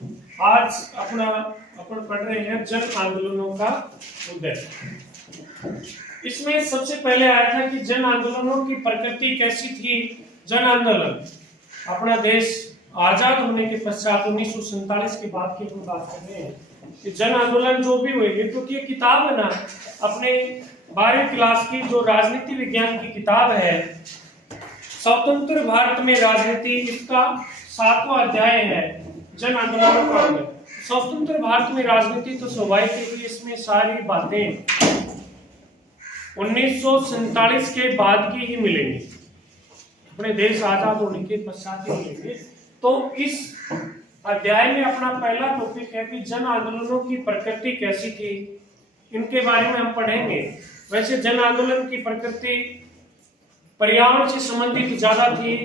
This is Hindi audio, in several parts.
आज अपन पढ़ रहे हैं जन आंदोलनों का उदय। इसमें सबसे पहले आया था कि जन आंदोलनों की प्रकृति कैसी थी। जन आंदोलन अपना देश आजाद होने के पश्चात 1947 के बाद की हम बात कर रहे हैं कि जन आंदोलन जो भी हुए, क्योंकि ये किताब है ना अपने 12वीं क्लास की जो राजनीति विज्ञान की किताब है, स्वतंत्र भारत में राजनीति, इसका 7वां अध्याय है जन आंदोलनों का उदय। स्वतंत्र भारत में राजनीति तो स्वाभाविक है कि इसमें सारी बातें 1947 के बाद की ही मिलेंगी, अपने देश आजाद होने के पश्चात ही मिलेंगे। तो इस अध्याय में अपना पहला टॉपिक है कि जन आंदोलनों की प्रकृति कैसी थी, इनके बारे में हम पढ़ेंगे। वैसे जन आंदोलन की प्रकृति पर्यावरण से संबंधित ज्यादा थी,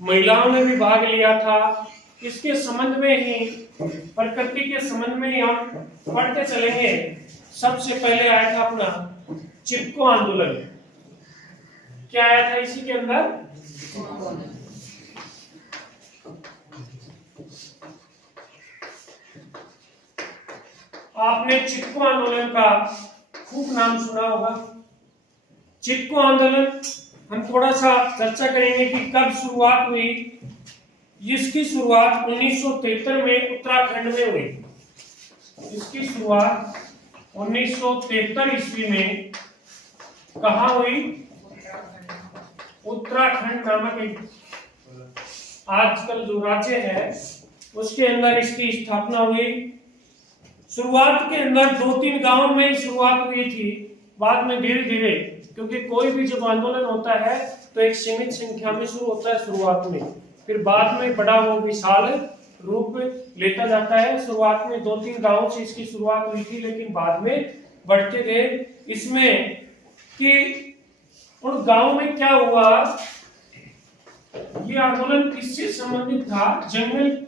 महिलाओं ने भी भाग लिया था। इसके संबंध में ही, प्रकृति के संबंध में ही हम पढ़ते चलेंगे। सबसे पहले आया था अपना चिपको आंदोलन। क्या आया था इसी के अंदर? आपने चिपको आंदोलन का खूब नाम सुना होगा। चिपको आंदोलन हम थोड़ा सा चर्चा करेंगे कि कब शुरुआत हुई। इसकी शुरुआत 1973 में उत्तराखंड में हुई। इसकी शुरुआत 1973 ईस्वी में कहाँ हुई? उत्तराखंड नामक एक आजकल जो राज्य है उसके अंदर इसकी स्थापना हुई। शुरुआत के अंदर 2-3 गांवों में ही शुरुआत हुई थी। बाद में धीरे धीरे, क्योंकि कोई भी जब आंदोलन होता है तो एक सीमित संख्या में शुरू होता है शुरुआत में, फिर बाद में बड़ा वो विशाल रूप लेता जाता है। शुरुआत में 2-3 गांवों से इसकी शुरुआत हुई थी, लेकिन बाद में बढ़ते गए। इसमें कि उन गांवों में क्या हुआ, ये आंदोलन किससे संबंधित था? जंगल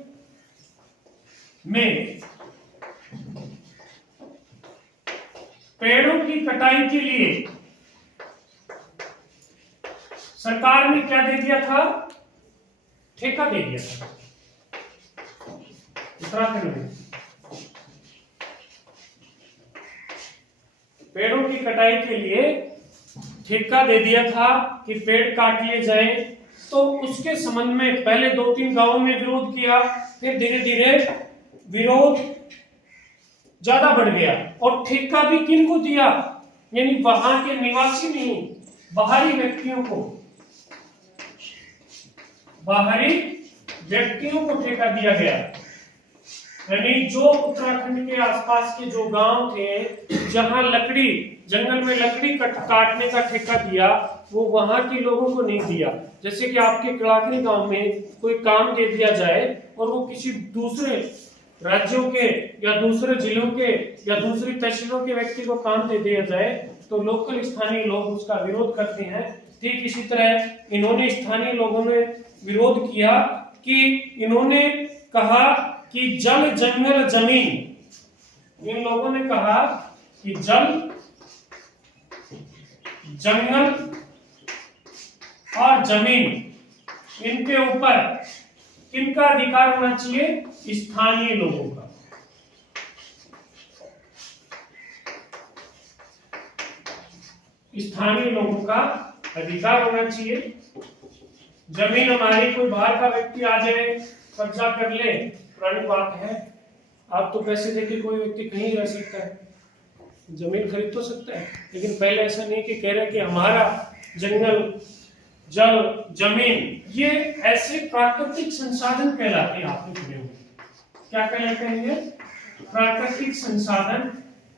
में पेड़ों की कटाई के लिए सरकार ने क्या दे दिया था? ठेका दे दिया था उत्तराखंड में। पेड़ों की कटाई के लिए ठेका दे दिया था कि पेड़ काट लिए जाए। तो उसके संबंध में पहले 2-3 गांवों में विरोध किया, फिर धीरे धीरे विरोध ज्यादा बढ़ गया। और ठेका भी किनको दिया? यानी वहां के निवासी नहीं, बाहरी व्यक्तियों को, बाहरी व्यक्तियों को ठेका दिया गया। यानी जो उत्तराखंड के आसपास के जो गांव थे जहां लकड़ी, जंगल में लकड़ी काटने का ठेका दिया, वो वहां के लोगों को नहीं दिया। जैसे कि आपके कड़ाकनी गांव में कोई काम दे दिया जाए और वो किसी दूसरे राज्यों के या दूसरे जिलों के या दूसरी तहसीलों के व्यक्ति को काम दे दिया जाए तो लोकल स्थानीय लोग उसका विरोध करते हैं। ठीक इसी तरह इन्होंने, स्थानीय लोगों ने विरोध किया कि इन्होंने कहा कि जल जंगल जमीन, इन लोगों ने कहा कि जल जंगल और जमीन, इनके ऊपर किनका अधिकार होना चाहिए? स्थानीय लोगों का। स्थानीय लोगों का अधिकार होना चाहिए। जमीन हमारी, कोई बाहर का व्यक्ति आ जाए कब्जा कर ले, पुरानी बात है। आप तो पैसे देके कोई व्यक्ति कहीं रह सकता है, जमीन खरीद तो सकता है, लेकिन पहले ऐसा नहीं कि कह रहे कि हमारा जंगल, जल, जमीन, ये ऐसे प्राकृतिक संसाधन कहलाते हैं। आपने सुने होंगे, क्या कहलाते हैं ये? प्राकृतिक संसाधन।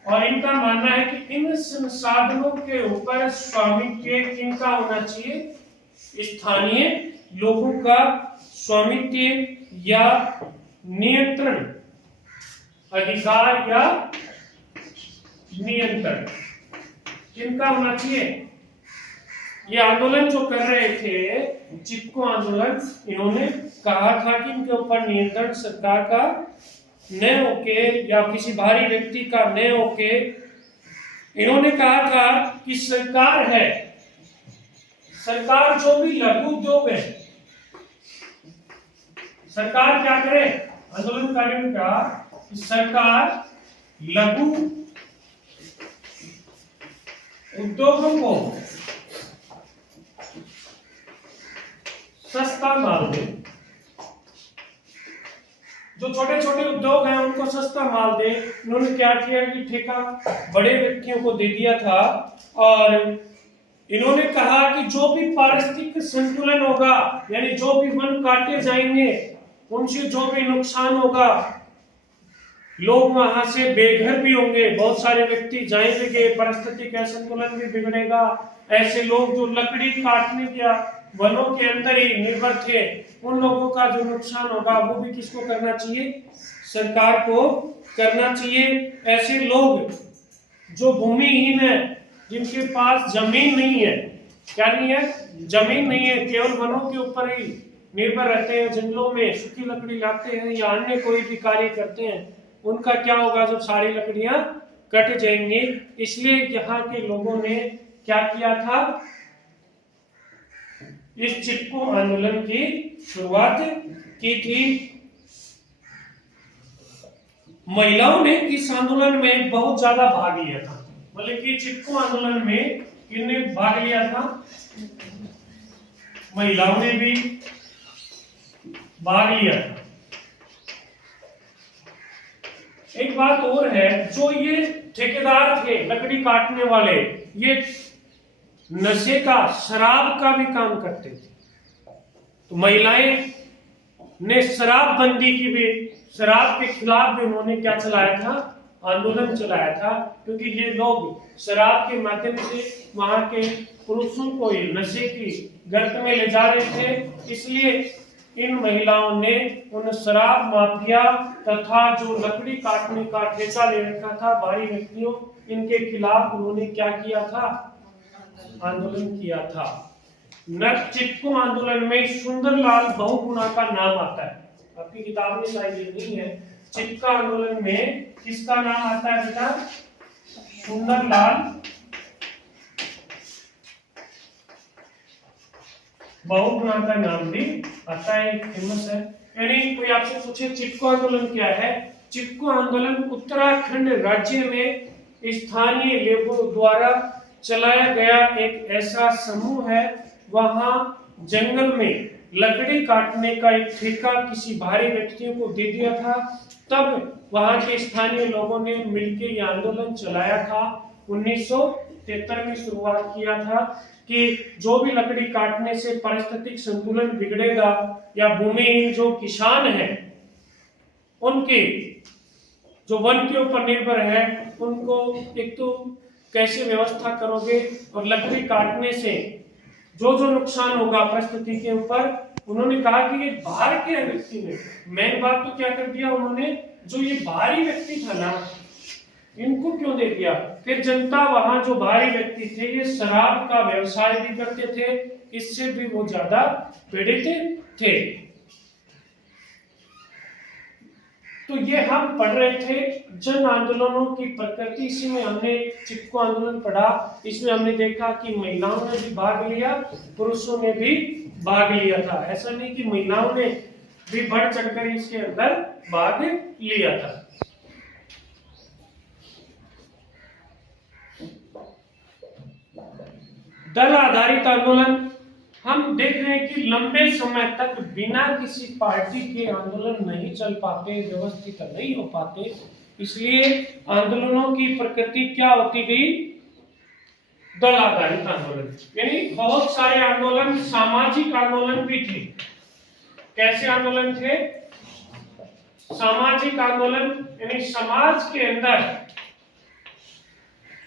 और इनका मानना है कि इन संसाधनों के ऊपर स्वामित्व किनका होना चाहिए? स्थानीय लोगों का स्वामित्व या नियंत्रण, अधिकार या नियंत्रण किनका होना चाहिए? ये आंदोलन जो कर रहे थे, चिपको आंदोलन, इन्होंने कहा था कि इनके ऊपर नियंत्रण सरकार का न होके या किसी बाहरी व्यक्ति का न होके, इन्होंने कहा था कि सरकार है, सरकार जो भी लघु उद्योग है, सरकार क्या करे? आंदोलन आंदोलनकारियों का कि सरकार लघु उद्योगों को सस्ता माल दे, जो छोटे छोटे उद्योग हैं उनको सस्ता माल दे। उन्होंने क्या किया कि ठेका बड़े व्यक्तियों को दे दिया था और इन्होंने कहा कि जो भी पारिस्थितिक संतुलन होगा, यानी जो भी वन काटे जाएंगे उनसे जो भी नुकसान होगा, लोग वहां से बेघर भी होंगे, बहुत सारे व्यक्ति जाएंगे, पारिस्थितिक संतुलन भी बिगड़ेगा। ऐसे लोग जो लकड़ी काटने या वनों के अंदर ही निर्भर थे, उन लोगों का जो नुकसान होगा वो भी किसको करना चाहिए? सरकार को करना चाहिए। ऐसे लोग जो भूमिहीन है, जिनके पास जमीन नहीं है, क्या नहीं है? जमीन नहीं है, केवल वनों के ऊपर ही निर्भर रहते हैं, जंगलों में सूखी लकड़ी लाते हैं या अन्य कोई भी कार्य करते हैं, उनका क्या होगा जब सारी लकड़ियां कट जाएंगी। इसलिए यहाँ के लोगों ने क्या किया था? इस चिपको आंदोलन की शुरुआत की थी। महिलाओं ने इस आंदोलन में बहुत ज्यादा भाग लिया था, मतलब कि चिपको आंदोलन में किसने भाग लिया था? महिलाओं ने भी भाग लिया था। एक बात और है, जो ये ठेकेदार थे लकड़ी काटने वाले, ये नशे का, शराब का भी काम करते थे। तो महिलाएं ने शराबबंदी की भी, शराब के खिलाफ भी उन्होंने क्या चलाया था? आंदोलन चलाया था, क्योंकि ये लोग शराब के माध्यम से वहां के पुरुषों को नशे की गर्त में ले जा रहे थे। इसलिए इन महिलाओं ने उन शराब माफिया तथा जो लकड़ी काटने का ठेका ले रखा था भारी व्यक्तियों, इनके खिलाफ उन्होंने क्या किया था? आंदोलन किया था। नट चिपको आंदोलन में सुंदरलाल बहुगुणा का नाम आता है, आपकी किताब में शायद नहीं है। चिपका आंदोलन में किसका नाम आता है बेटा? सुंदरलाल बहुगुणा का नाम भी आता है, फेमस है। यानी कोई आपसे पूछे चिपको आंदोलन क्या है? चिपको आंदोलन उत्तराखंड राज्य में स्थानीय लोगों द्वारा चलाया गया एक ऐसा समूह है। वहां जंगल में लकड़ी काटने का एक ठेका किसी भारी व्यक्तियों को दे दिया था। तब वहां के स्थानीय लोगों ने मिलकर यह आंदोलन चलाया था। 1973 में शुरुआत किया था कि जो भी लकड़ी काटने से पारिस्थितिक संतुलन बिगड़ेगा या भूमिहीन जो किसान हैं, उनके जो वन के ऊपर निर्भर है, उनको एक तो कैसे व्यवस्था करोगे, और लकड़ी काटने से जो जो नुकसान होगा परिस्थिति के ऊपर। उन्होंने कहा कि ये बाहर के व्यक्ति ने, मेन बात तो क्या कर दिया उन्होंने, जो ये बाहरी व्यक्ति था ना, इनको क्यों दे दिया? फिर जनता, वहां जो भारी व्यक्ति थे, ये शराब का व्यवसाय भी करते थे, इससे भी वो ज्यादा पीड़ित थे। तो ये हम पढ़ रहे थे जन आंदोलनों की प्रकृति। इसी में हमने चिपको आंदोलन पढ़ा। इसमें हमने देखा कि महिलाओं ने भी भाग लिया, पुरुषों ने भी भाग लिया था। ऐसा नहीं कि महिलाओं ने भी बढ़ चढ़कर इसके अंदर भाग लिया था। दल आधारित आंदोलन, हम देख रहे हैं कि लंबे समय तक बिना किसी पार्टी के आंदोलन नहीं चल पाते, व्यवस्थित नहीं हो पाते। इसलिए आंदोलनों की प्रकृति क्या होती गई? दल आधारित आंदोलन। यानी बहुत सारे आंदोलन सामाजिक आंदोलन भी थे। कैसे आंदोलन थे? सामाजिक आंदोलन, यानी समाज के अंदर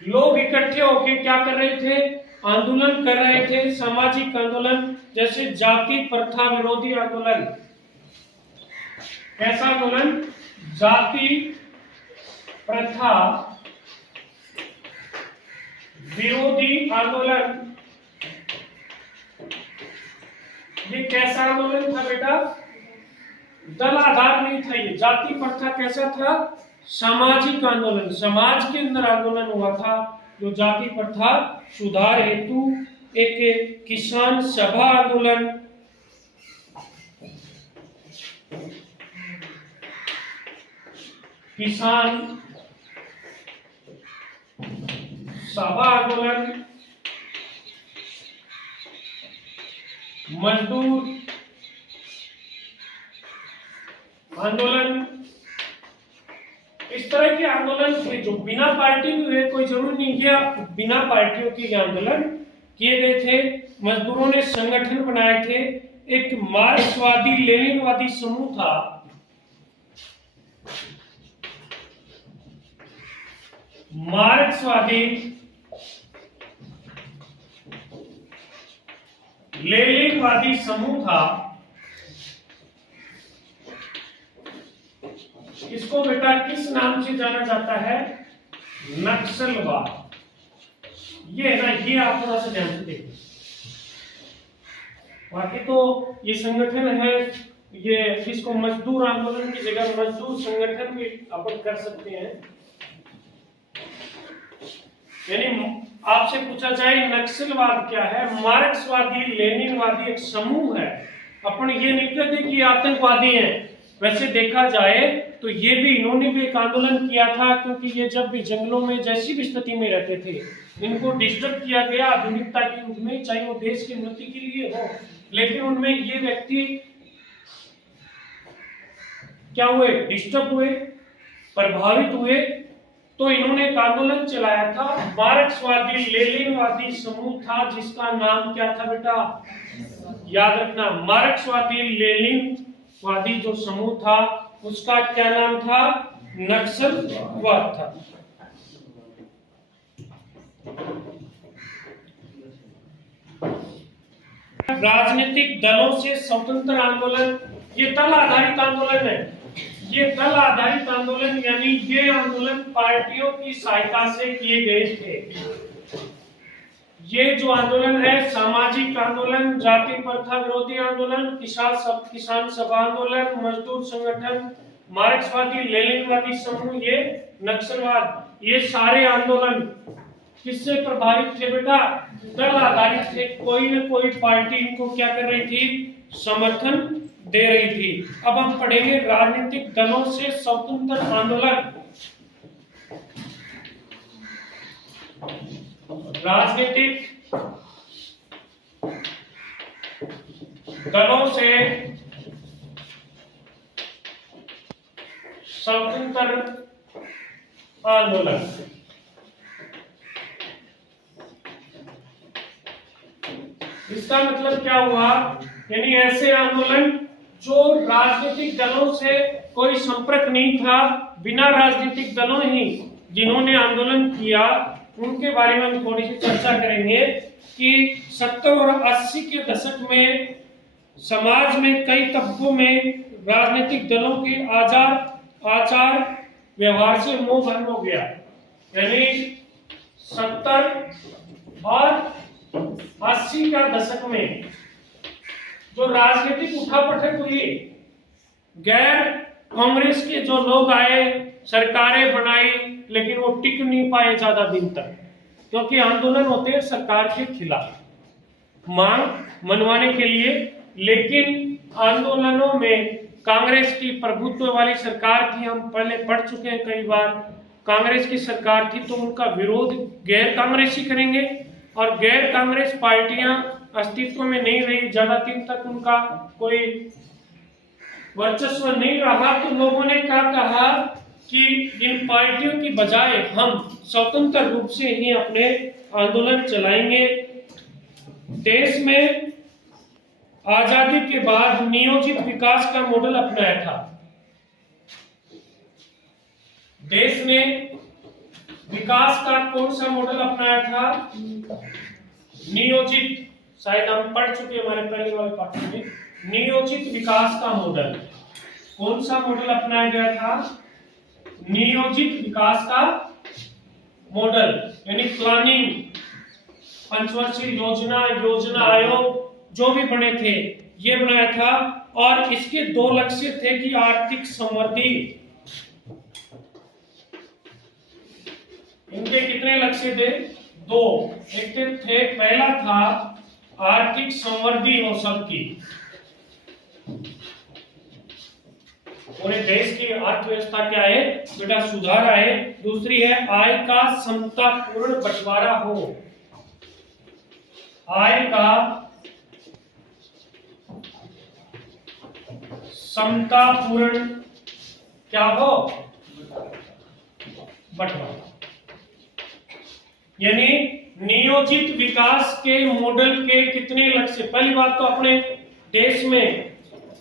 लोग इकट्ठे होकर क्या कर रहे थे? आंदोलन कर रहे थे। सामाजिक आंदोलन जैसे जाति प्रथा विरोधी आंदोलन। कैसा आंदोलन? जाति प्रथा विरोधी आंदोलन। ये कैसा आंदोलन था बेटा? दल आधार नहीं था ये। जाति प्रथा कैसा था? सामाजिक आंदोलन। समाज के अंदर आंदोलन हुआ था। जो जाति प्रथा सुधार हेतु एक किसान सभा आंदोलन, किसान सभा आंदोलन, मजदूर आंदोलन, इस तरह के आंदोलन थे जो बिना पार्टी में हुए। कोई जरूरी नहीं किया बिना पार्टियों के आंदोलन किए गए थे। मजदूरों ने संगठन बनाए थे। एक मार्क्सवादी लेनिनवादी समूह था, मार्क्सवादी लेनिनवादी समूह था। इसको बेटा किस नाम से जाना जाता है? नक्सलवाद। ये है ना, ये आप थोड़ा सा ध्यान से देखिए। बाकी तो ये संगठन है, ये इसको मजदूर आंदोलन की जगह मजदूर संगठन भी अपन कर सकते हैं। यानी आपसे पूछा जाए नक्सलवाद क्या है? मार्क्सवादी लेनिनवादी एक समूह है। अपन ये नहीं कहते कि आतंकवादी हैं। वैसे देखा जाए तो ये भी, इन्होंने भी एक आंदोलन किया था, क्योंकि ये जब भी जंगलों में जैसी भी स्थिति में रहते थे, इनको डिस्टर्ब किया गया आधुनिकता के युग में, चाहे वो देश की उन्नति के लिए हो। लेकिन उनमें ये व्यक्ति क्या हुए? डिस्टर्ब हुए, प्रभावित हुए। तो इन्होंने एक आंदोलन चलाया था। मार्क्सवादी लेनिनवादी समूह था, जिसका नाम क्या था बेटा? याद रखना, मार्क्सवादी लेनिनवादी जो समूह था उसका क्या नाम था? नक्सलवाद था। राजनीतिक दलों से स्वतंत्र आंदोलन, ये दल आधारित आंदोलन है। ये दल आधारित आंदोलन यानी ये आंदोलन पार्टियों की सहायता से किए गए थे। ये जो आंदोलन है, सामाजिक आंदोलन, जाति प्रथा विरोधी आंदोलन, किसान सभा आंदोलन, मजदूर संगठन, मार्क्सवादी लेनिनवादी समूह, ये नक्सलवाद, ये सारे आंदोलन किससे प्रभावित थे बेटा? दल आधारित थे। कोई न कोई पार्टी इनको क्या कर रही थी? समर्थन दे रही थी। अब हम पढ़ेंगे राजनीतिक दलों से स्वतंत्र आंदोलन। राजनीतिक दलों से स्वतंत्र आंदोलन। इसका मतलब क्या हुआ? यानी ऐसे आंदोलन जो राजनीतिक दलों से कोई संपर्क नहीं था, बिना राजनीतिक दलों ही जिन्होंने आंदोलन किया, उनके बारे में हम थोड़ी सी चर्चा करेंगे कि 70 और 80 के दशक में समाज में कई तबकों में राजनीतिक दलों के आचार व्यवहार से मोह भंग हो गया। यानी 70 और 80 का दशक में जो राजनीतिक उठापटक हुई, गैर कांग्रेस के जो लोग आए, सरकारें बनाई, लेकिन वो टिक नहीं पाए ज्यादा दिन तक, क्योंकि आंदोलन होते हैं सरकार के खिलाफ, मांग मनवाने के लिए। लेकिन आंदोलनों में कांग्रेस की प्रभुत्व वाली सरकार थी, हम पहले पढ़ चुके हैं कई बार। कांग्रेस की सरकार थी तो उनका विरोध गैर कांग्रेसी करेंगे, और गैर कांग्रेस पार्टियां अस्तित्व में नहीं रही, ज्यादा दिन तक उनका कोई वर्चस्व नहीं रहा। तो लोगों ने क्या कहा कि इन पार्टियों की बजाय हम स्वतंत्र रूप से ही अपने आंदोलन चलाएंगे। देश में आजादी के बाद नियोजित विकास का मॉडल अपनाया था। देश ने विकास का कौन सा मॉडल अपनाया था? नियोजित, शायद हम पढ़ चुके हमारे पहले वाले पाठ में, नियोजित विकास का मॉडल। कौन सा मॉडल अपनाया गया था? नियोजित विकास का मॉडल, यानी प्लानिंग, पंचवर्षीय योजना आयोग जो भी बने थे, ये बनाया था। और इसके दो लक्ष्य थे कि आर्थिक समृद्धि। इनके कितने लक्ष्य थे? दो। एक थे, पहला था आर्थिक समृद्धि हो सबकी, पूरे देश की अर्थव्यवस्था क्या है बेटा, सुधार आए। दूसरी है आय का समतापूर्ण बंटवारा हो, आय का समतापूर्ण क्या हो, बंटवारा। यानी नियोजित विकास के मॉडल के कितने लक्ष्य, पहली बात तो अपने देश में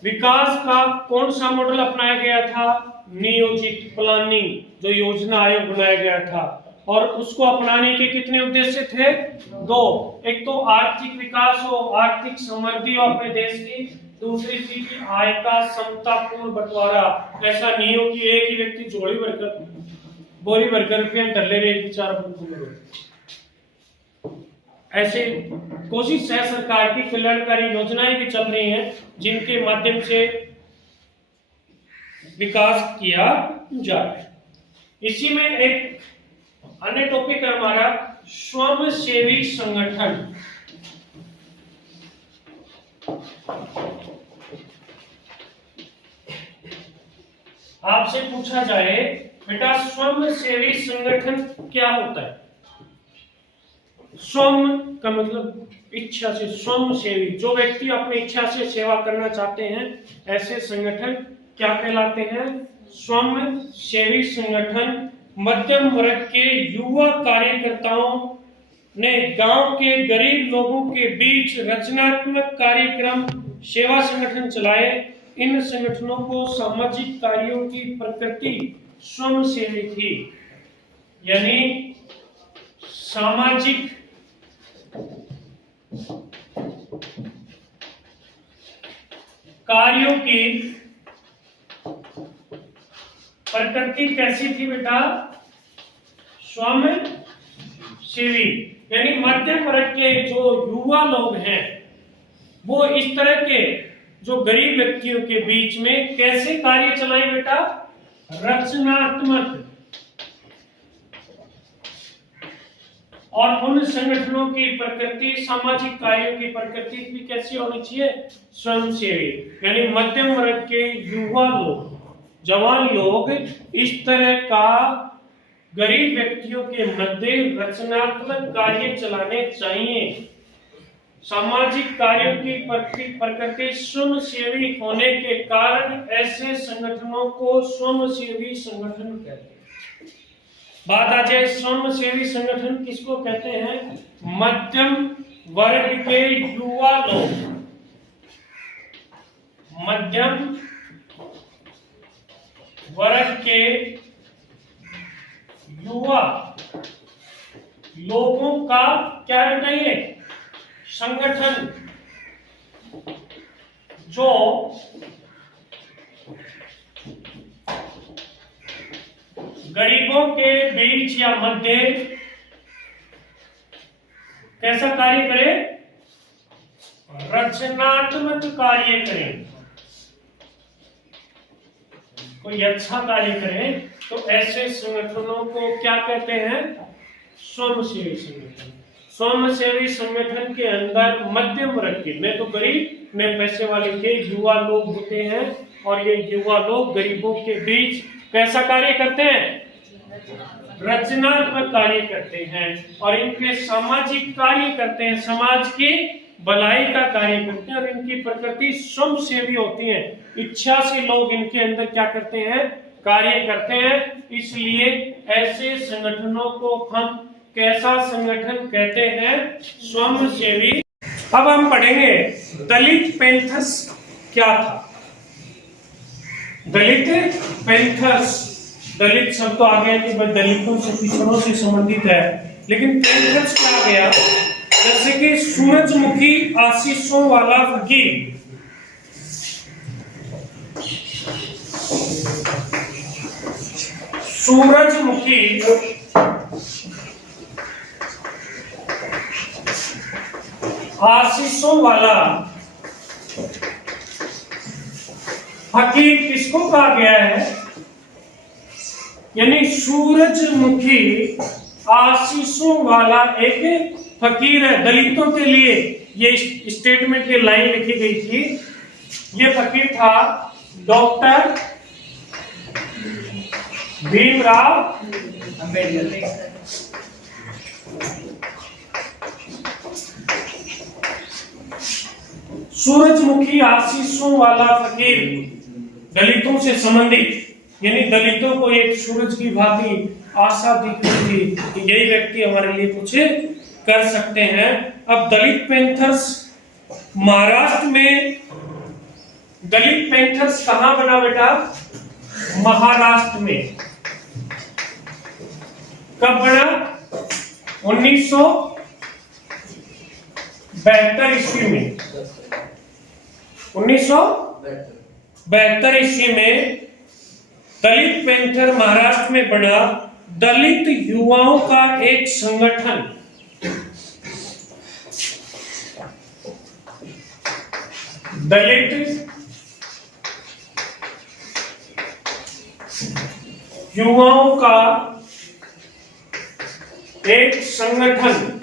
विकास का कौन सा मॉडल अपनाया गया था, नियोजित प्लानिंग, जो योजना आयोग बनाया गया था। और उसको अपनाने के कितने उद्देश्य थे, दो। एक तो आर्थिक विकास हो, आर्थिक समृद्धि हो अपने देश की, दूसरी थी कि आय का समतापूर्ण बंटवारा। ऐसा नहीं हो कि एक ही व्यक्ति बोरी भरकर रुपया डले रहे बेचारा बंधु। ऐसे कोशिश है सरकार की, कल्याणकारी योजनाएं भी चल रही हैं जिनके माध्यम से विकास किया जाए। इसी में एक अन्य टॉपिक है हमारा स्वयंसेवी संगठन। आपसे पूछा जाए बेटा स्वयंसेवी संगठन क्या होता है। स्वयं का मतलब इच्छा से, स्वयंसेवी जो व्यक्ति अपनी इच्छा से सेवा करना चाहते हैं, ऐसे संगठन क्या कहलाते हैं, स्वयंसेवी संगठन। मध्यम वर्ग के युवा कार्यकर्ताओं ने गांव के गरीब लोगों के बीच रचनात्मक कार्यक्रम, सेवा संगठन चलाए। इन संगठनों को सामाजिक कार्यों की प्रकृति स्वयंसेवी थी, यानी सामाजिक कार्यों की प्रकृति कैसी थी बेटा, स्वयंसेवी। यानी मध्यम वर्ग के जो युवा लोग हैं वो इस तरह के जो गरीब व्यक्तियों के बीच में कैसे कार्य चलाए बेटा, रचनात्मक। और उन संगठनों की प्रकृति, सामाजिक कार्यों की प्रकृति भी कैसी होनी चाहिए, स्वयंसेवी। यानी मध्यम वर्ग के युवा लोग, जवान लोग इस तरह का गरीब व्यक्तियों के मध्य रचनात्मक कार्य चलाने चाहिए। सामाजिक कार्यों की प्रकृति स्वयंसेवी होने के कारण ऐसे संगठनों को स्वयंसेवी संगठन कहते हैं। बात आ जाए स्वयंसेवी संगठन किसको कहते हैं, मध्यम वर्ग के युवा लोग, मध्यम वर्ग के युवा लोगों का क्या बताइए, संगठन, जो गरीबों के बीच या मध्य कैसा कार्य करे, रचनात्मक कार्य करें, कोई अच्छा कार्य करें, तो ऐसे संगठनों को क्या कहते हैं, स्वयंसेवी संगठन। स्वयंसेवी संगठन के अंदर मध्यम वर्ग के, मैं तो गरीब मैं पैसे वाले के युवा लोग होते हैं, और ये युवा लोग गरीबों के बीच कैसा कार्य करते हैं, रचनात्मक कार्य करते हैं, और इनके सामाजिक कार्य करते हैं, समाज की भलाई का कार्य करते हैं, और इनकी प्रकृति स्वयंसेवी होती है। इच्छा से लोग इनके अंदर क्या करते हैं, कार्य करते हैं। इसलिए ऐसे संगठनों को हम कैसा संगठन कहते हैं, स्वयंसेवी। अब हम पढ़ेंगे दलित पैंथर्स क्या था। दलित पैंथर्स, दलित शब्द तो आ गया कि दलितों से, पिछड़ों से संबंधित है, लेकिन पैंथर्स क्या आ गया, जैसे कि सूरजमुखी आशीषों वाला फकीर, सूरजमुखी आशीषों वाला फकीर किसको कहा गया है, यानी सूरजमुखी आशीषों वाला एक फकीर है। दलितों के लिए ये स्टेटमेंट की लाइन लिखी गई थी। ये फकीर था डॉक्टर भीमराव अम्बेडकर। सूरजमुखी आशीषों वाला फकीर दलितों से संबंधित, यानी दलितों को एक सूरज की भांति आशा दिख रही थी कि यही व्यक्ति हमारे लिए कुछ कर सकते हैं। अब दलित पैंथर्स महाराष्ट्र में, दलित पैंथर्स कहां बना बेटा? महाराष्ट्र में। कब बना? 1972 ईस्वी में। 1972 ईस्वी में दलित पैंथर महाराष्ट्र में बना। दलित युवाओं का एक संगठन, दलित युवाओं का एक संगठन,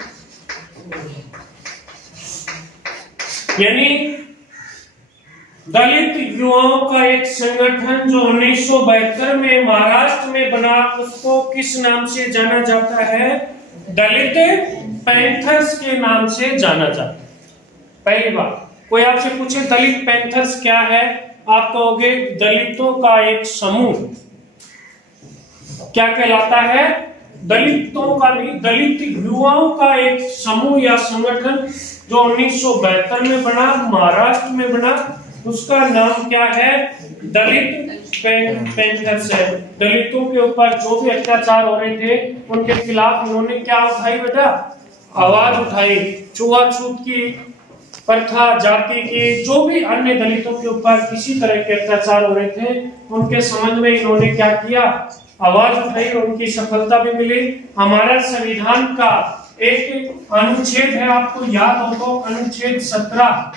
यानी दलित युवाओं का एक संगठन जो 1972 में महाराष्ट्र में बना, उसको किस नाम से जाना जाता है? दलित पैंथर्स के नाम से जाना जाता है। पहली बात, कोई आपसे पूछे दलित पैंथर्स क्या है, आप कहोगे दलितों का एक समूह। क्या कहलाता है? दलितों का नहीं, दलित युवाओं का एक समूह या संगठन जो 1972 में बना, महाराष्ट्र में बना, उसका नाम क्या है? दलित पैंथर्स है। दलितों के ऊपर जो भी अत्याचार हो रहे थे उनके खिलाफ उन्होंने क्या उठाई बेटा? आवाज उठाई। छुआछूत की प्रथा, जाति की, जो भी अन्य दलितों के ऊपर किसी तरह के अत्याचार हो रहे थे उनके संबंध में इन्होंने क्या किया? आवाज उठाई और उनकी सफलता भी मिली। हमारा संविधान का एक अनुच्छेद है, आपको याद हो तो, अनुच्छेद 17,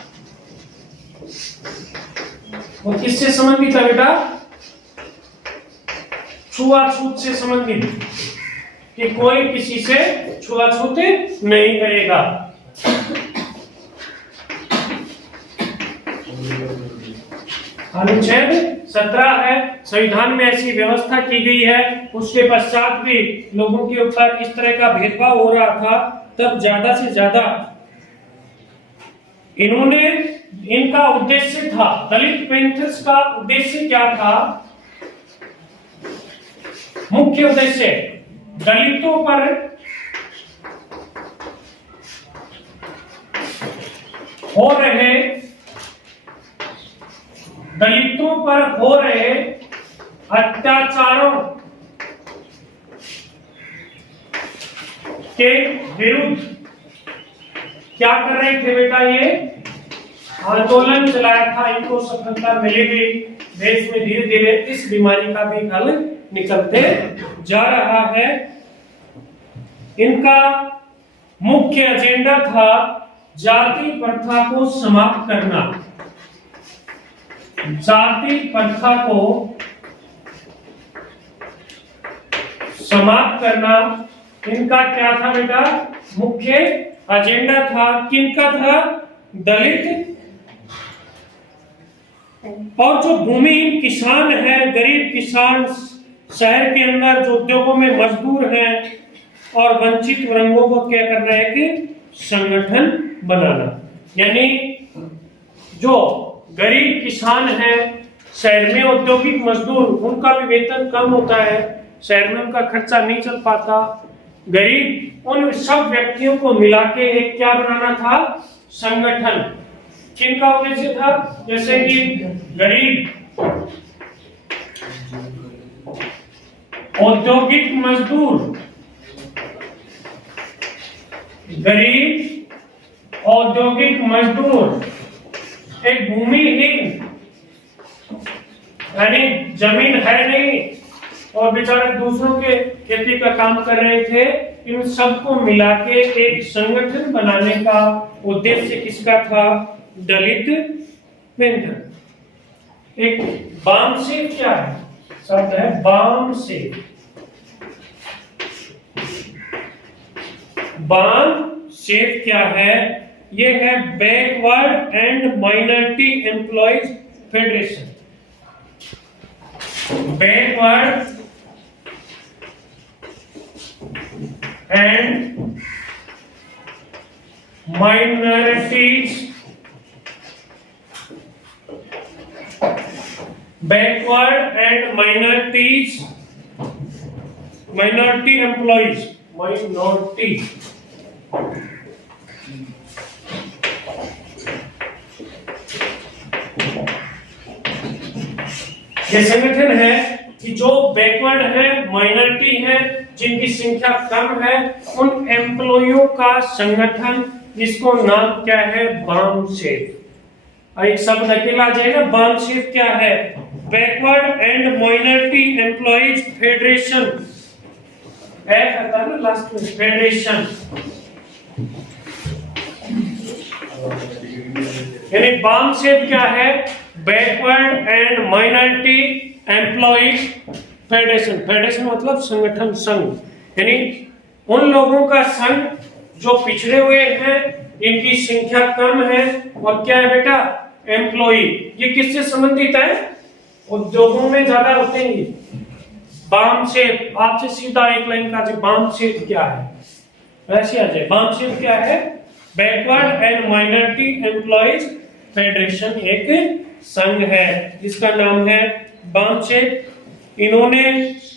वो किससे संबंधित है बेटा? छुआछूत से संबंधित, कि कोई किसी से छुआछूत नहीं करेगा। अनुच्छेद 17 है, संविधान में ऐसी व्यवस्था की गई है। उसके पश्चात भी लोगों के ऊपर इस तरह का भेदभाव हो रहा था, तब ज्यादा से ज्यादा इन्होंने, इनका उद्देश्य था, दलित पैंथर्स का उद्देश्य क्या था? मुख्य उद्देश्य दलितों पर हो रहे, दलितों पर हो रहे अत्याचारों के विरुद्ध क्या कर रहे थे बेटा? ये आंदोलन चलाया था। इनको सफलता मिली भी, देश में धीरे धीरे इस बीमारी का भी हल निकलते जा रहा है। इनका मुख्य एजेंडा था जाति प्रथा को समाप्त करना। जाति प्रथा को समाप्त करना इनका क्या था बेटा? मुख्य एजेंडा था। किनका था? दलित और जो भूमिहीन किसान है, गरीब किसान, शहर के अंदर जो उद्योगों में मजदूर हैं और वंचित वर्गों को क्या करना है कि संगठन बनाना। यानी जो गरीब किसान है, शहर में औद्योगिक मजदूर, उनका भी वेतन कम होता है, शहर में उनका खर्चा नहीं चल पाता। गरीब, उन सब व्यक्तियों को मिला के एक क्या बनाना था? संगठन। किनका उद्देश्य था? जैसे कि गरीब, औद्योगिक मजदूर, गरीब औद्योगिक मजदूर, एक भूमिहीन, यानी जमीन है नहीं और बेचारे दूसरों के खेती का काम कर रहे थे, इन सबको मिला के एक संगठन बनाने का उद्देश्य किसका था? दलित पैंथर। एक बामसेफ क्या है? शब्द है बामसेफ। बामसेफ क्या है? ये है backward and minority employees federation. Backward and minorities, backward and minority employees, minority ये संगठन है कि जो बैकवर्ड है, माइनॉरिटी है, जिनकी संख्या कम है, उन एम्प्लॉइयों का संगठन, जिसको नाम क्या है, बामसेफ। एक शब्द अकेला आ जाएगा, बामसेफ क्या है, backward and minority employees federation, F आता है ना लास्ट में, फेडरेशन। यानी बामसेफ क्या है, backward and minority employees federation. Federation मतलब संगठन, संघ, यानी उन लोगों का संघ जो पिछड़े हुए हैं, इनकी संख्या कम है, और क्या है बेटा, एम्प्लॉई। ये किससे संबंधित है, उद्योगों में ज्यादा होते हैं। बामसेफ, आपसे सीधा एक लाइन का, बामसेफ क्या है वैसे आ जाए। बामसेफ क्या है, backward and minority employees federation, एक संघ है जिसका नाम है बामसेफ। इन्होंने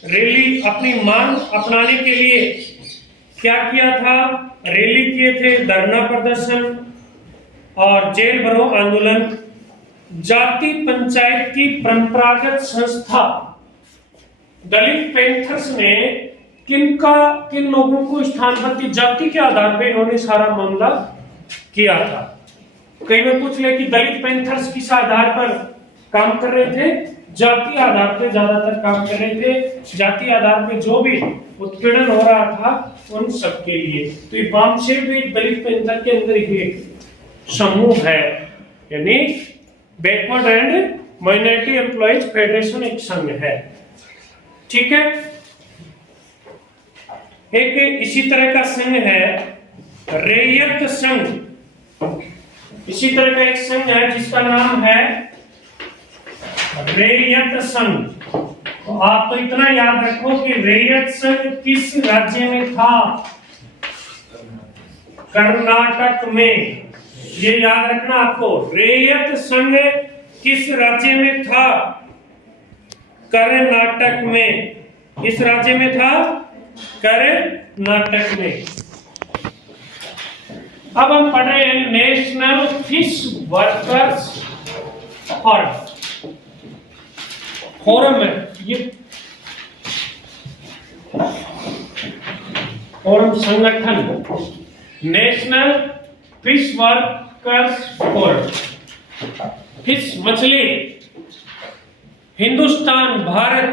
रैली, अपनी मांग अपनाने के लिए क्या किया था, रैली किए थे, धरना प्रदर्शन और जेल भरो आंदोलन। जाति पंचायत की परंपरागत संस्था दलित पैंथर्स ने किन लोगों को स्थानबद्ध, जाति के आधार पर इन्होंने सारा मामला किया था। कई बार पूछ ले कि दलित पैंथर्स किस आधार पर काम कर रहे थे, जाति आधार पर ज्यादातर काम कर रहे थे। जाति आधार पर जो भी उत्पीड़न हो रहा था उन सबके लिए। तो ये बामसेफ भी दलित पैंथर के अंदर ही एक समूह है, यानी backward and minority employees federation एक संघ है, ठीक है। एक इसी तरह का संघ है रैयत संघ। इसी तरह का एक संघ है जिसका नाम है रैयत संघ। तो आप तो इतना याद रखो कि रैयत संघ किस राज्य में था, कर्नाटक में। ये याद रखना आपको, रैयत संघ किस राज्य में था, कर्नाटक में। किस राज्य में था, कर्नाटक में। अब हम पढ़ रहे हैं नेशनल फिश वर्कर्स फोरम है, ये फोरम संगठन, national fish workers forum. Fish मछली, हिंदुस्तान, भारत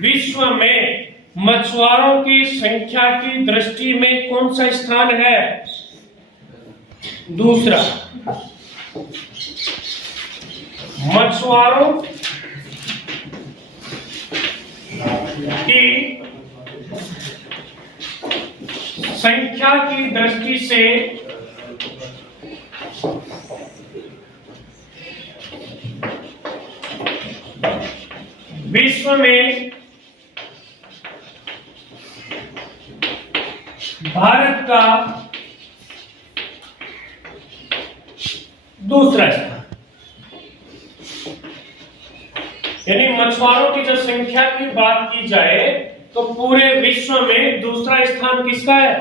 विश्व में मछुआरों की संख्या की दृष्टि में कौन सा स्थान है, दूसरा। मछुआरों की संख्या की दृष्टि से विश्व में भारत का दूसरा स्थान। यानी मछुआरों की जब संख्या की बात की जाए तो पूरे विश्व में दूसरा स्थान किसका है,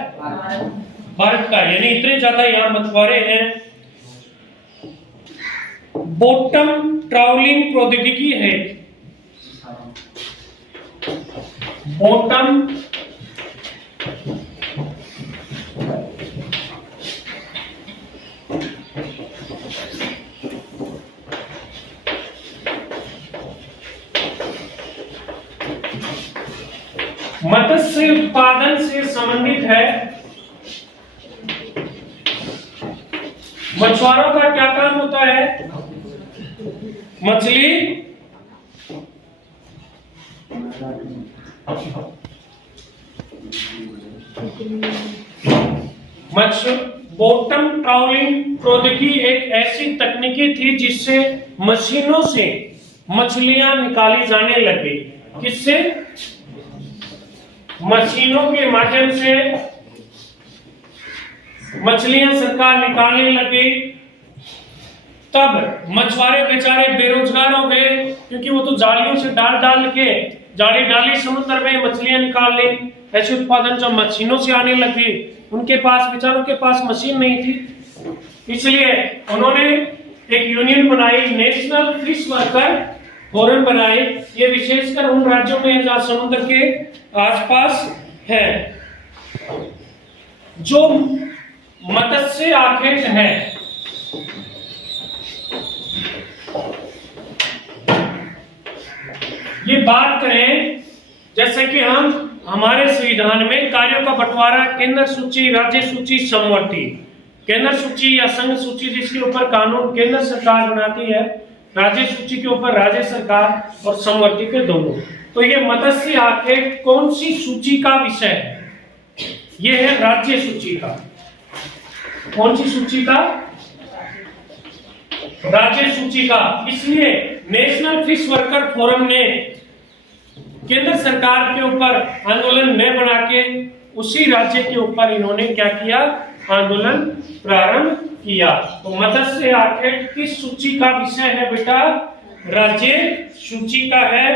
भारत का। यानी इतने ज्यादा यहाँ मछुआरे हैं। बॉटम ट्राउलिंग प्रौद्योगिकी है, बॉटम मत्स्य उत्पादन से संबंधित है। मछुआरों का क्या काम होता है, मछली बॉटम ट्राउलिंग प्रौद्योगिकी एक ऐसी तकनीकी थी जिससे मशीनों से मछलियां निकाली जाने लगी। किससे, मशीनों के माध्यम से मछलियां सरकार निकालने लगी, तब मछुआरे बेचारे बेरोजगार हो गए, क्योंकि वो तो जालियों से डाल डाल के जाली डाली समुद्र में मछलियां निकाल ली। ऐसे उत्पादन जब मशीनों से आने लगे, उनके पास बेचारों के पास मशीन नहीं थी, इसलिए उन्होंने एक यूनियन बनाई, नेशनल फिश वर्कर फोरम बनाए। ये विशेषकर उन राज्यों में जहाँ समुद्र के आसपास है। जो मत्स्य आखेट है, ये बात करें जैसे कि हम हमारे संविधान में कार्यों का बंटवारा केंद्र सूची, राज्य सूची, समवर्ती। केंद्र सूची या संघ सूची जिसके ऊपर कानून केंद्र सरकार बनाती है, राज्य सूची के ऊपर राज्य सरकार, और समवर्ती के दोनों। तो ये मत्स्य आखेट कौन सी सूची का विषय है? ये है राज्य सूची का। कौन सी सूची का? राज्य सूची का। इसलिए नेशनल फिश वर्कर फोरम ने केंद्र सरकार के ऊपर आंदोलन न बना के उसी राज्य के ऊपर इन्होंने क्या किया? आंदोलन प्रारंभ किया। तो मत्स्य आखेट किस सूची का विषय है बेटा? राज्य सूची का है।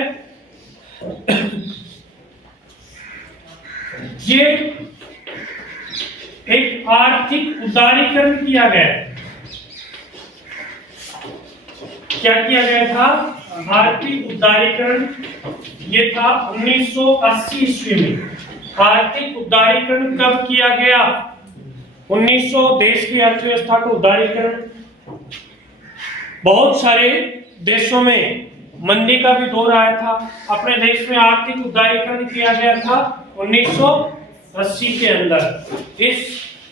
ये एक आर्थिक उदारीकरण किया गया। क्या किया गया था? आर्थिक उदारीकरण। ये था 1980 ईस्वी में। आर्थिक उदारीकरण कब किया गया? 1900। देश की अर्थव्यवस्था को उदारीकरण। बहुत सारे देशों में मंदी का भी दौर आया था। अपने देश में आर्थिक उदारीकरण किया गया था 1980 के अंदर।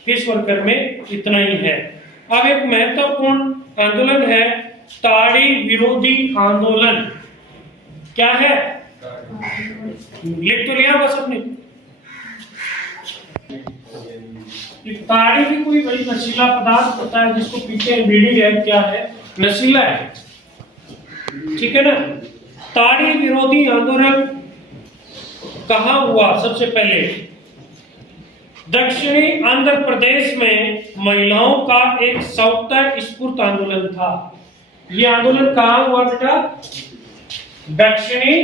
इस वर्कर में इतना ही है। अब एक महत्वपूर्ण आंदोलन है ताड़ी विरोधी आंदोलन। क्या है? लिख तो लिया बस अपने। ताड़ी भी कोई बड़ी नशीला पदार्थ होता है जिसको पीते हैं, बीड़ी है, क्या है? नशीला है, ठीक है ना। ताड़ी विरोधी आंदोलन कहाँ हुआ? सबसे पहले दक्षिणी आंध्र प्रदेश में महिलाओं का एक स्वतःस्फूर्त आंदोलन था। ये आंदोलन कहाँ हुआ बेटा? दक्षिणी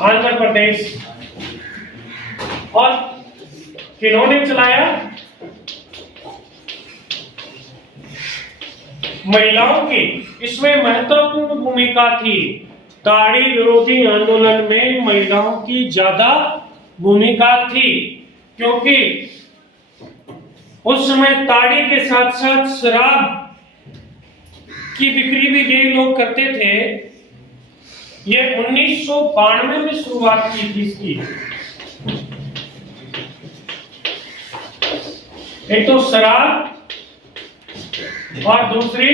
आंध्र प्रदेश। और किन्होंने चलाया? महिलाओं की इसमें महत्वपूर्ण भूमिका थी। ताड़ी विरोधी आंदोलन में महिलाओं की ज्यादा भूमिका थी, क्योंकि उस समय ताड़ी के साथ साथ शराब की बिक्री भी ये लोग करते थे। ये 1992 में शुरुआत की थी इसकी। एक तो शराब और दूसरी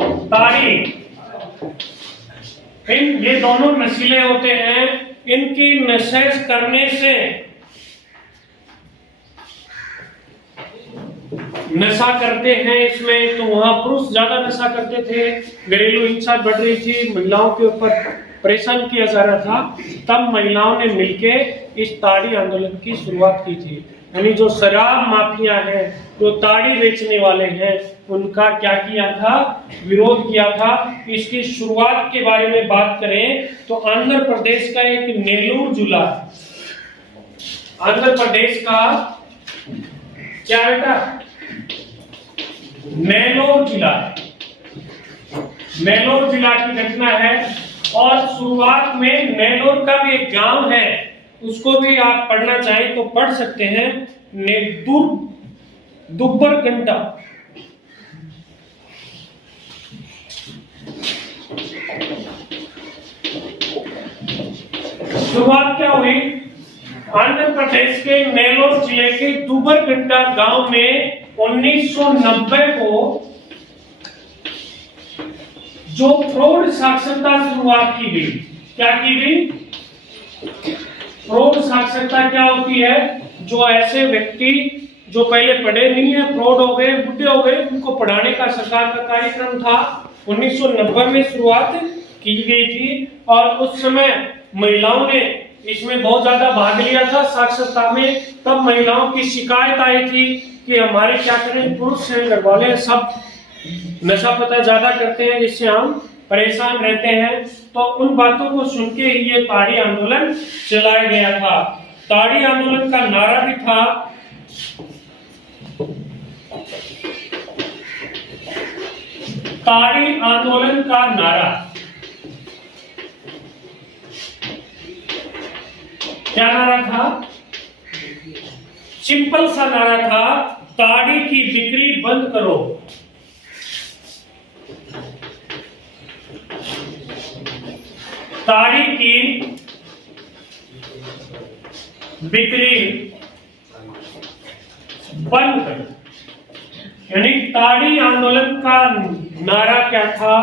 ताड़ी। ये दोनों नशीले होते हैं। इनकी नशे करने से नशा करते हैं इसमें, तो वहां पुरुष ज्यादा नशा करते थे, घरेलू हिंसा बढ़ रही थी, महिलाओं के ऊपर परेशान किया जा रहा था। तब महिलाओं ने मिलके इस ताड़ी आंदोलन की शुरुआत की थी। यानी जो शराब माफिया है, जो ताड़ी बेचने वाले हैं, उनका क्या किया था? विरोध किया था। इसकी शुरुआत के बारे में बात करें तो आंध्र प्रदेश का एक नेल्लोर जिला, आंध्र प्रदेश का क्या बेटा? नेल्लोर जिला। नेल्लोर जिला की घटना है। और शुरुआत में नेल्लोर का भी एक गांव है, उसको भी आप पढ़ना चाहें तो पढ़ सकते हैं। दुब्बरगंटा। शुरुआत क्या हुई? आंध्र प्रदेश के नेल्लोर जिले के दुब्बरगंटा गांव में 1990 को जो प्रौढ़ साक्षरता शुरुआत की गई। क्या की गई? प्रौढ़ साक्षरता क्या होती है? जो ऐसे व्यक्ति जो पहले पढ़े नहीं है, प्रौढ़ हो गए, बुढ़े हो गए, उनको पढ़ाने का सरकार का कार्यक्रम था। 1990 में शुरुआत की गई थी और उस समय महिलाओं ने इसमें बहुत ज्यादा भाग लिया था साक्षरता में। तब महिलाओं की शिकायत आई थी कि हमारे क्या करें, पुरुष हैं, घर वाले सब नशा पता ज्यादा करते हैं जिससे हम परेशान रहते हैं। तो उन बातों को सुन के ये ताड़ी आंदोलन चलाया गया था। ताड़ी आंदोलन का नारा भी था, ताड़ी आंदोलन का नारा क्या नारा था? सिंपल सा नारा था, ताड़ी की बिक्री बंद करो। ताड़ी की बिक्री बंद करो। यानी ताड़ी आंदोलन का नारा क्या था?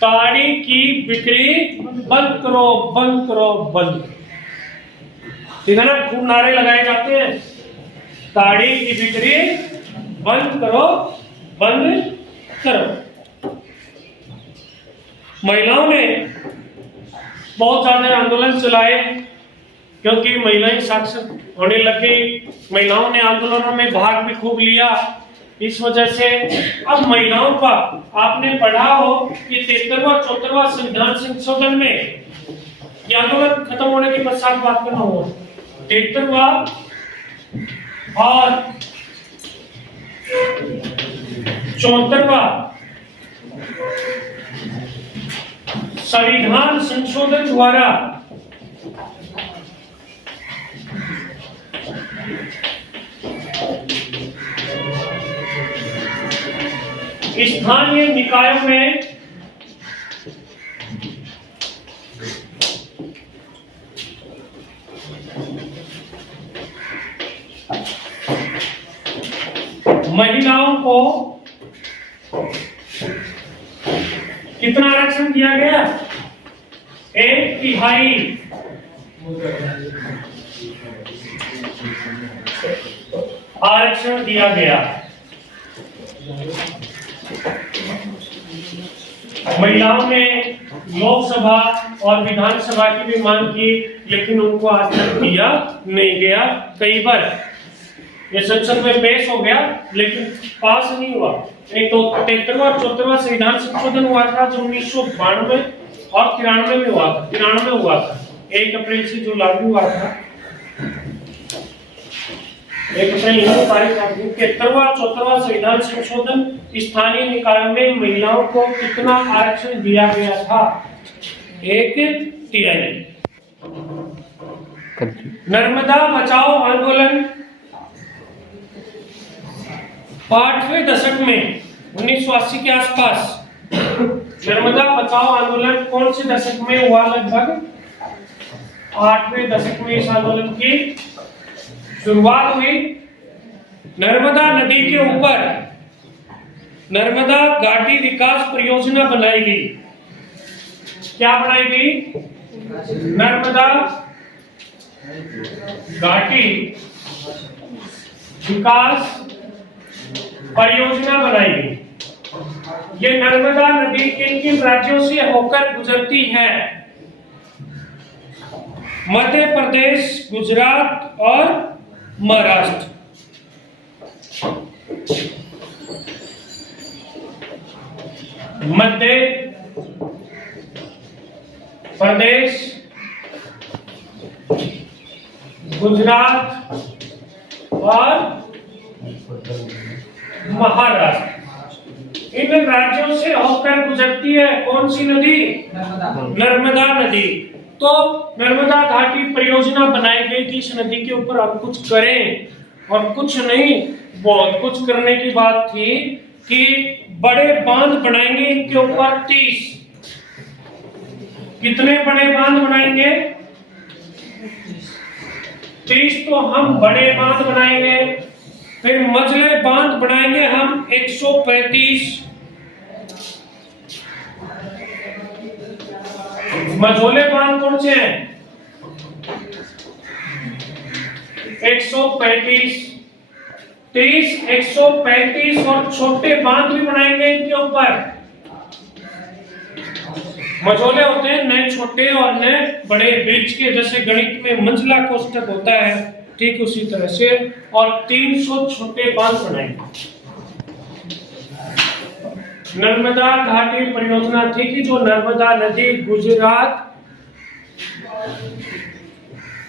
ताड़ी की बिक्री बंद करो, बंद करो, बंद। ठीक है ना, खूब नारे लगाए जाते हैं, ताड़ी की बिक्री बंद करो, बंद करो। महिलाओं ने बहुत ज्यादा आंदोलन चलाए क्योंकि महिलाएं साक्षर होने लगी। महिलाओं ने आंदोलनों में भाग भी खूब लिया। इस वजह से अब महिलाओं का आपने पढ़ा हो कि 73वां 74वां संविधान संशोधन में ये आंदोलन खत्म होने के पश्चात बात करना हो, 73वां और 74वां संविधान संशोधन द्वारा स्थानीय निकायों में महिलाओं को कितना आरक्षण दिया गया? 1/3 आरक्षण दिया गया। महिलाओं ने लोकसभा और विधानसभा की भी मांग की, लेकिन उनको आज तक दिया नहीं गया। कई बार ये संसद में पेश हो गया लेकिन पास नहीं हुआ। एक तो 73वां 74वां संविधान संशोधन हुआ था जो 1992 और 93 में हुआ था। 93 में हुआ था, 1 अप्रैल से जो लागू हुआ था, 1 अप्रैल 73वां 74वां संविधान संशोधन स्थानीय निकायों में महिलाओं को कितना आरक्षण दिया गया था? 1/3। नर्मदा बचाओ आंदोलन 8वें दशक में 1980 के आसपास नर्मदा बचाओ आंदोलन कौन से दशक में हुआ? लगभग 8वें दशक में इस आंदोलन की शुरुआत हुई। नर्मदा नदी के ऊपर नर्मदा घाटी विकास परियोजना बनाई गई। क्या बनाई गई? नर्मदा घाटी विकास परियोजना बनाई गई। ये नर्मदा नदी किन किन राज्यों से होकर गुजरती है? मध्य प्रदेश, गुजरात और महाराष्ट्र। मध्य प्रदेश, गुजरात और महाराष्ट्र, इन राज्यों से होकर गुजरती है कौन सी नदी? नर्मदा नदी। तो नर्मदा घाटी परियोजना बनाई गई कि इस नदी के ऊपर हम कुछ करें, और कुछ नहीं, बहुत कुछ करने की बात थी कि बड़े बांध बनाएंगे इनके ऊपर 30। कितने बड़े बांध बनाएंगे? 30 तो हम बड़े बांध बनाएंगे। फिर मझले बांध बनाएंगे हम 135। मझोले बांध कौन से हैं? 135, 30, 135 और छोटे बांध भी बनाएंगे इनके ऊपर। मझोले होते हैं नए छोटे और नए बड़े बीच के, जैसे गणित में मंझला कोष्ठक होता है ठीक उसी तरह से, और 300 छोटे बांध बनाएंगे। नर्मदा घाटी परियोजना थी कि जो नर्मदा नदी गुजरात,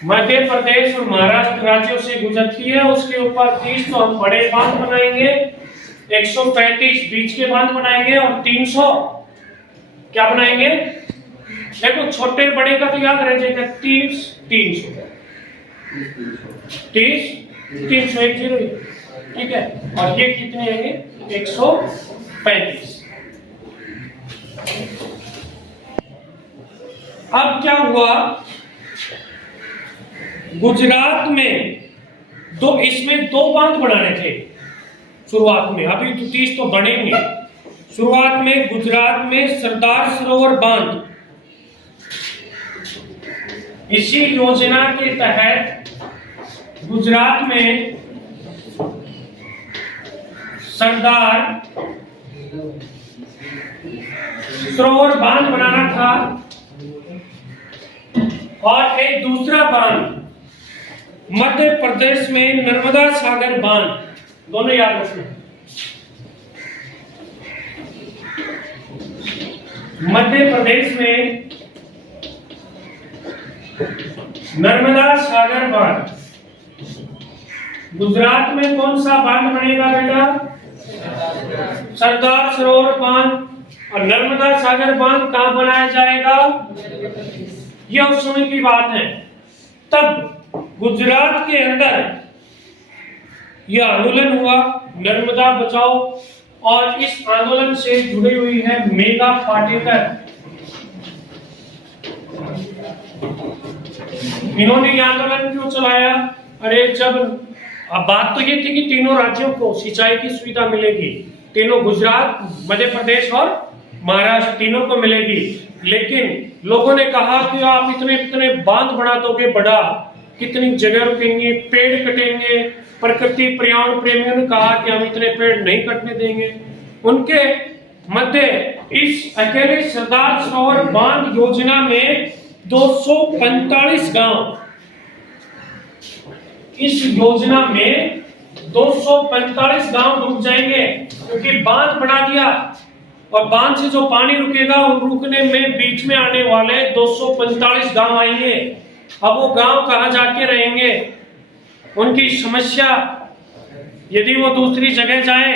मध्य प्रदेश और महाराष्ट्र राज्यों से गुजरती है, उसके ऊपर 30 तो हम बड़े बांध बनाएंगे, 135 बीच के बांध बनाएंगे और 300 क्या बनाएंगे? देखो छोटे बड़े का तो याद रह जाएगा, 30 300 ठीक है, और ये कितने आएंगे? 135। अब क्या हुआ, गुजरात में इसमें 2 बांध बनाने थे शुरुआत में, अभी तो 30 तो बनेंगे। शुरुआत में गुजरात में सरदार सरोवर बांध, इसी योजना के तहत गुजरात में सरदार सरोवर बांध बनाना था, और एक दूसरा बांध मध्य प्रदेश में नर्मदा सागर बांध, दोनों याद रखना। मध्य प्रदेश में नर्मदा सागर बांध, गुजरात में कौन सा बांध बनेगा बेटा? सरदार सरोवर बांध। और नर्मदा सागर बांध कहां बनाया जाएगा? यह उस समय की बात है, तब गुजरात के अंदर यह आंदोलन हुआ, नर्मदा बचाओ, और इस आंदोलन से जुड़ी हुई है मेघा पाटेकर। इन्होंने यह आंदोलन क्यों चलाया? अरे जब अब बात तो ये थी कि तीनों राज्यों को सिंचाई की सुविधा मिलेगी, तीनों गुजरात, मध्य प्रदेश और महाराष्ट्र तीनों को मिलेगी, लेकिन लोगों ने कहा कि आप इतने बांध बना दोगे, बड़ा कितनी जगह रुकेंगे, पेड़ कटेंगे। प्रकृति पर्यावरण प्रेमियों ने कहा कि हम इतने पेड़ नहीं कटने देंगे। उनके मध्य इस अकेले सरदार सरोवर बांध योजना में 245 गांव, इस योजना में 245 गांव डूब जाएंगे, क्योंकि बांध बना दिया, और बांध से जो पानी रुकेगा उन रुकने में बीच में आने वाले 245 गांव आएंगे। अब वो गांव कहां जाके रहेंगे? उनकी समस्या, यदि वो दूसरी जगह जाए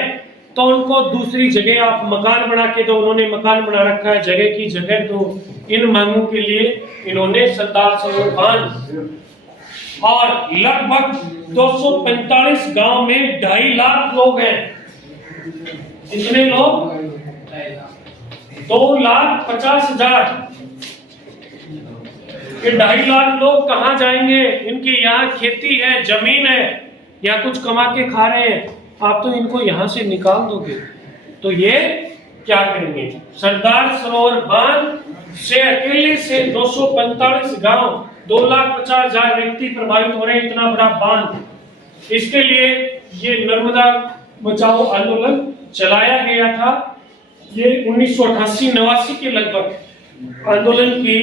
तो उनको दूसरी जगह आप मकान बना के दो। उन्होंने मकान बना रखा है, जगह की जगह दो। इन मांगों के लिए इन्होंने सरदार सरोवर बांध, और लगभग 245 गांव में 2.5 लाख लोग हैं। कितने लोग? 2,50,000। ये 2.5 लाख लोग कहां जाएंगे? इनकी यहाँ खेती है, जमीन है, या कुछ कमा के खा रहे हैं, आप तो इनको यहां से निकाल दोगे, तो ये क्या करेंगे? सरदार सरोवर बांध से अकेले से 245 गांव, 2,50,000 व्यक्ति प्रभावित हो रहे हैं, इतना बड़ा बांध। इसके लिए ये नर्मदा बचाओ आंदोलन चलाया गया था। ये 1988-89 के लगभग आंदोलन की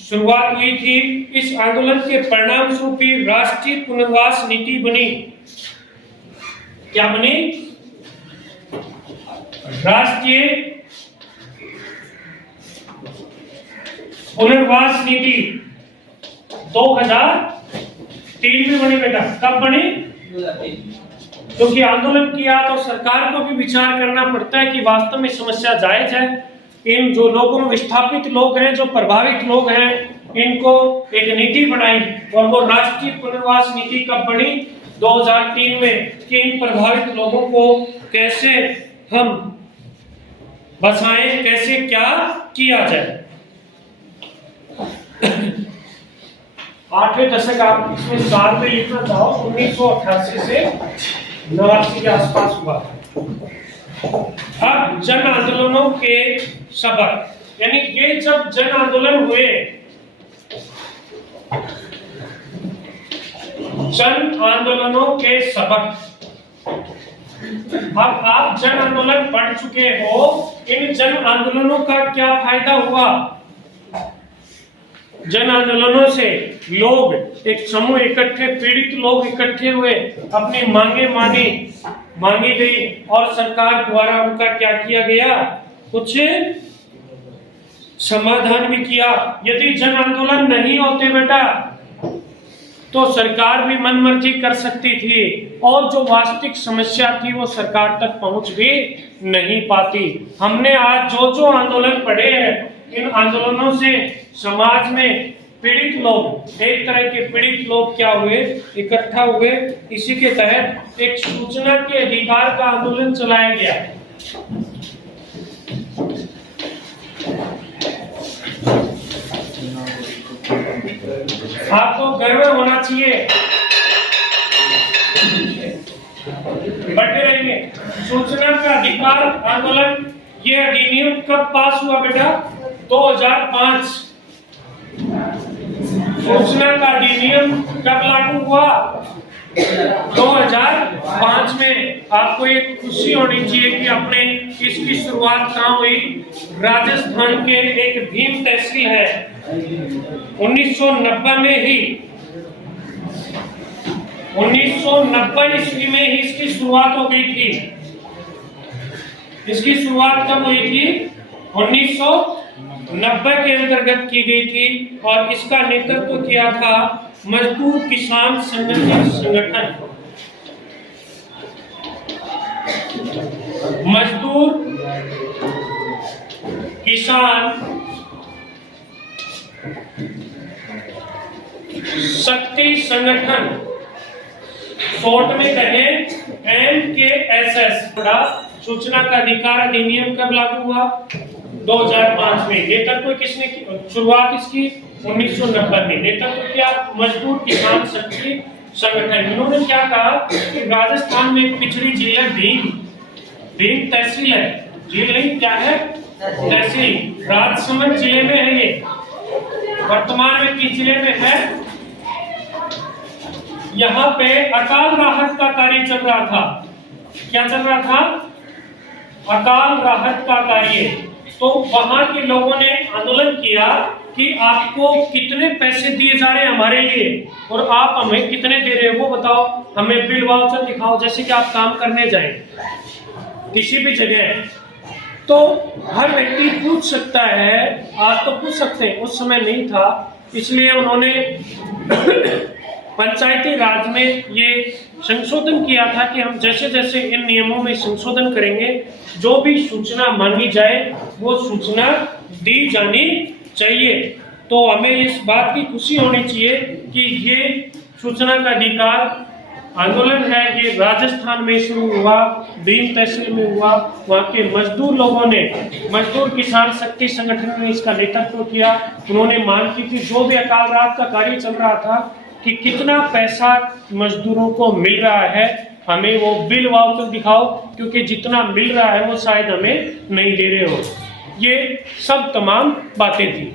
शुरुआत हुई थी। इस आंदोलन के परिणाम स्वरूप ही राष्ट्रीय पुनर्वास नीति बनी। क्या बनी? राष्ट्रीय पुनर्वास नीति 2003 में बनी बेटा। कब बनी? क्योंकि आंदोलन किया तो सरकार को भी विचार करना पड़ता है कि वास्तव में समस्या जायज है। इन जो लोगों, विस्थापित लोग हैं, जो प्रभावित लोग हैं, इनको एक नीति बनाई, और वो राष्ट्रीय पुनर्वास नीति कब बनी? 2003 में, कि इन प्रभावित लोगों को कैसे हम बसाएं, कैसे क्या किया जाए। 8वें दशक आप इसमें साल में लिखना चाहो, 1988 से 89 के आसपास हुआ। अब जन आंदोलनों के सबक, यानी ये जब जन आंदोलन हुए, जन आंदोलनों के सबक। अब आप जन आंदोलन पढ़ चुके हो, इन जन आंदोलनों का क्या फायदा हुआ? जन आंदोलनों से लोग, एक समूह इकट्ठे, पीड़ित लोग इकट्ठे हुए, अपनी मांगी गई और सरकार द्वारा उनका क्या किया गया, कुछ समाधान भी किया। यदि जन आंदोलन नहीं होते बेटा तो सरकार भी मनमर्जी कर सकती थी और जो वास्तविक समस्या थी वो सरकार तक पहुंच भी नहीं पाती। हमने आज जो आंदोलन पढ़े हैं, इन आंदोलनों से समाज में पीड़ित लोग, एक तरह के पीड़ित लोग क्या हुए, इकट्ठा हुए। इसी के तहत एक सूचना के अधिकार का आंदोलन चलाया गया। आपको गर्व होना चाहिए, बढ़ते रहेंगे। सूचना का अधिकार आंदोलन, ये अधिनियम कब पास हुआ बेटा? 2005। सूचना का अधिनियम कब लागू हुआ? 2005 में। आपको एक खुशी होनी चाहिए कि अपने इसकी शुरुआत कहाँ हुई? राजस्थान के एक भीम तहसील है, 1990 में ही, 1990 ईस्वी में ही इसकी शुरुआत हो गई थी। इसकी शुरुआत कब हुई थी? 1990 के अंतर्गत की गई थी और इसका नेतृत्व किया था मजदूर किसान संगठन। मजदूर किसान शक्ति संगठन, शॉर्ट में कहें MKSS। सूचना का अधिकार अधिनियम कब लागू हुआ? 2005 में। नेतृत्व किसने शुरुआत इसकी? 1990 में। नेतृत्व क्या? मजदूर किसान शक्ति संगठन। इन्होंने क्या कहा कि राजस्थान में एक पिछड़ी जिला भीम तहसील है, जिला क्या है? तहसील। राजसमंद जिले में है ये, वर्तमान में किस जिले में है? यहाँ पे अकाल राहत का कार्य चल रहा था। क्या चल रहा था? अकाल राहत का कार्य। तो वहां के लोगों ने आंदोलन किया कि आपको कितने पैसे दिए जा रहे हैं हमारे लिए और आप हमें कितने दे रहे हो वो बताओ, हमें बिल वाउचर दिखाओ। जैसे कि आप काम करने जाएं किसी भी जगह तो हर व्यक्ति पूछ सकता है, आज तो पूछ सकते हैं, उस समय नहीं था, इसलिए उन्होंने पंचायती राज में ये संशोधन किया था कि हम जैसे जैसे इन नियमों में संशोधन करेंगे, जो भी सूचना मांगी जाए वो सूचना दी जानी चाहिए। तो हमें इस बात की खुशी होनी चाहिए कि ये सूचना का अधिकार आंदोलन है, ये राजस्थान में शुरू हुआ, भीम तहसील में हुआ। वहाँ के मजदूर लोगों ने, मजदूर किसान शक्ति संगठन ने इसका नेतृत्व किया। उन्होंने मांग की थी, जो भी अकाल राहत का कार्य चल रहा था, कि कितना पैसा मजदूरों को मिल रहा है, हमें वो बिल वाउचर दिखाओ, क्योंकि जितना मिल रहा है वो शायद हमें नहीं दे रहे हो। ये सब तमाम बातें थी।